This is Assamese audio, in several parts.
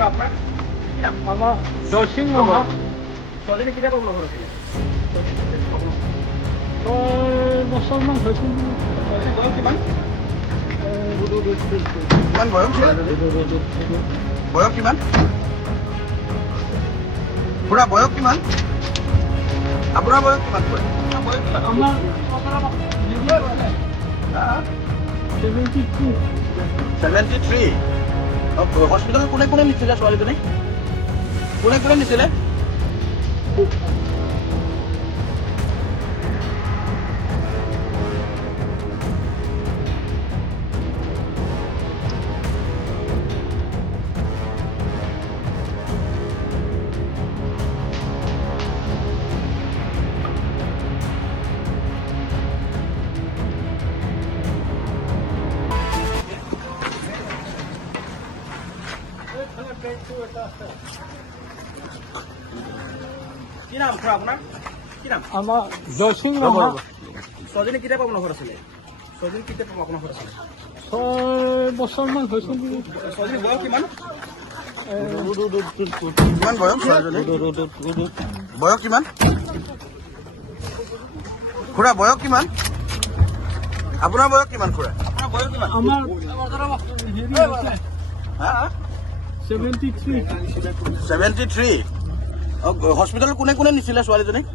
আপনাৰ আমাৰ জয়সিং মামা ছোৱালীজনী কেতিয়া পাব লগৰ আছিলে 6 বছৰমান হৈছিল। বয়স কিমান কিমান বয়স বয়স কিমান খুৰা বয়স কিমান আপোনাৰ বয়স কিমান খুৰা আমাৰ 73 হস্পিটেলত কোনে কোনে নিছিলে ছোৱালীজনী কোনে কোনে নিছিলে কি নাম খুৰা আপোনাৰ কি নাম আমাৰ জয়সিং মামা ছোৱালীজনী কেতিয়া পাব লগৰ আছিলে ছোৱালীজনী কেতিয়া পাব আপোনাৰ ঘৰত আছিলে 6 বছৰমান হৈছিল। ছোৱালীজনী বয়স কিমান কিমান বয়স ছোৱালীজনী বয়স কিমান খুৰা বয়স কিমান আপোনাৰ বয়স কিমান খুৰা আপোনাৰ বয়স কিমান আমাৰ হা 73 73 হস্পিটেলত কোনে কোনে নিছিলে ছোৱালীজনীক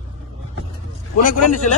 কোনে কোনে নিছিলে